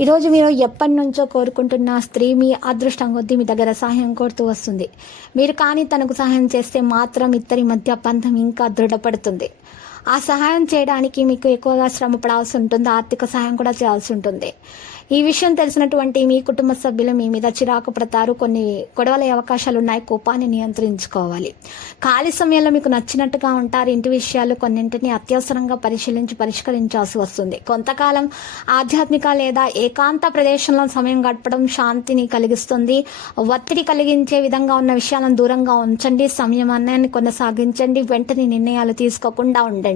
ఈరోజు మీరు ఎప్పటి నుంచో కోరుకుంటున్న స్త్రీ మీ అదృష్టం కొద్దీ మీ దగ్గర సహాయం కోరుతూ వస్తుంది. మీరు కానీ తనకు సహాయం చేస్తే మాత్రం ఇద్దరి మధ్య బంధం ఇంకా దృఢపడుతుంది. ఆ సహాయం చేయడానికి మీకు ఎక్కువగా శ్రమ పడాల్సి ఉంటుంది ఆర్థిక సహాయం కూడా చేయాల్సి ఉంటుంది. ఈ విషయం తెలిసినటువంటి మీ కుటుంబ సభ్యులు మీ మీద చిరాకు పడతారు. కొన్ని గొడవల అవకాశాలు ఉన్నాయి. కోపాన్ని నియంత్రించుకోవాలి. ఖాళీ సమయంలో మీకు నచ్చినట్టుగా ఉంటారు. ఇంటి విషయాలు కొన్నింటిని అత్యవసరంగా పరిశీలించి పరిష్కరించాల్సి వస్తుంది. కొంతకాలం ఆధ్యాత్మిక లేదా ఏకాంత ప్రదేశంలో సమయం గడపడం శాంతిని కలిగిస్తుంది. ఒత్తిడి కలిగించే విధంగా ఉన్న విషయాలను దూరంగా ఉంచండి. సమయాన్ని కొనసాగించండి. వెంటనే నిర్ణయాలు తీసుకోకుండా ఉండండి.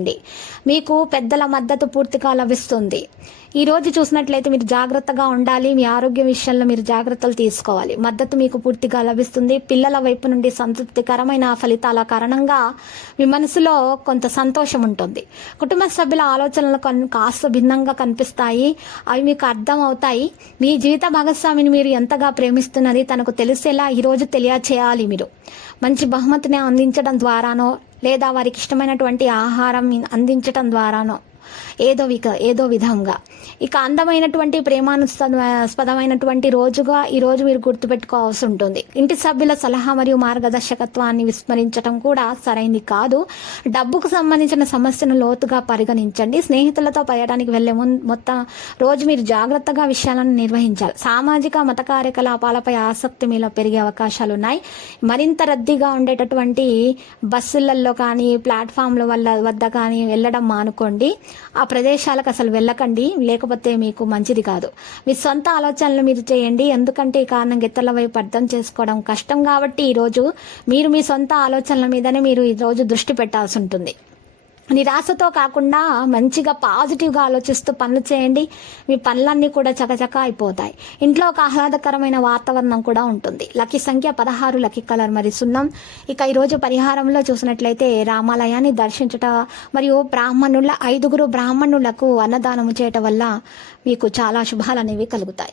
మీకు పెద్దల మద్దతు పూర్తిగా లభిస్తుంది ఈరోజు చూసినట్లయితే మీరు జాగ్రత్తగా ఉండాలి. మీ ఆరోగ్య విషయంలో మీరు జాగ్రత్తలు తీసుకోవాలి. మద్దతు మీకు పూర్తిగా లభిస్తుంది పిల్లల వైపు నుండి సంతృప్తికరమైన ఫలితాల కారణంగా మీ మనసులో కొంత సంతోషం ఉంటుంది. కుటుంబ సభ్యుల ఆలోచనలు కాస్త భిన్నంగా కనిపిస్తాయి. అవి మీకు అర్థం అవుతాయి. మీ జీవిత భాగస్వామిని మీరు ఎంతగా ప్రేమిస్తున్నది తనకు తెలిసేలా ఈరోజు తెలియచేయాలి మీరు. మంచి బహుమతిని అందించడం ద్వారానో లేదా వారికి ఇష్టమైనటువంటి ఆహారం అందించటం ద్వారానో. ఏదో విక ఏదో విధంగా. ఇక అందమైనటువంటి ప్రేమానుస్పదమైనటువంటి రోజుగా ఈ రోజు మీరు గుర్తుపెట్టుకోవాల్సి ఉంటుంది. ఇంటి సభ్యుల సలహా మరియు మార్గదర్శకత్వాన్ని విస్మరించడం కూడా సరైంది కాదు. డబ్బుకు సంబంధించిన సమస్యను లోతుగా పరిగణించండి. స్నేహితులతో పర్యటానికి వెళ్ళే ముందు మొత్తం రోజు మీరు జాగ్రత్తగా విషయాలను నిర్వహించాలి. సామాజిక మత కార్యకలాపాలపై ఆసక్తి మీలో పెరిగే అవకాశాలు ఉన్నాయి. మరింత రద్దీగా ఉండేటటువంటి బస్సులలో కానీ ప్లాట్ఫామ్ల వల్ల వద్ద కానీ వెళ్ళడం మానుకోండి. ఆ ప్రదేశాలకు అసలు వెళ్ళకండి లేకపోతే మీకు మంచిది కాదు. మీ సొంత ఆలోచనలు మీరు చేయండి ఎందుకంటే ఈ కారణం ఇతరుల వైపు అర్థం చేసుకోవడం కష్టం కాబట్టి ఈరోజు మీరు మీ సొంత ఆలోచనల మీదనే మీరు ఈరోజు దృష్టి పెట్టాల్సి ఉంటుంది. నిరాశతో కాకుండా మంచిగా పాజిటివ్గా ఆలోచిస్తూ పనులు చేయండి. మీ పనులన్నీ కూడా చకచక అయిపోతాయి. ఇంట్లో ఒక ఆహ్లాదకరమైన వాతావరణం కూడా ఉంటుంది. లక్కీ సంఖ్య పదహారు లక్కీ కలర్ మరి సున్నం. ఇక ఈరోజు పరిహారంలో చూసినట్లయితే రామాలయాన్ని దర్శించట మరియు బ్రాహ్మణుల ఐదుగురు బ్రాహ్మణులకు అన్నదానం చేయటం వల్ల మీకు చాలా శుభాలు అనేవి కలుగుతాయి.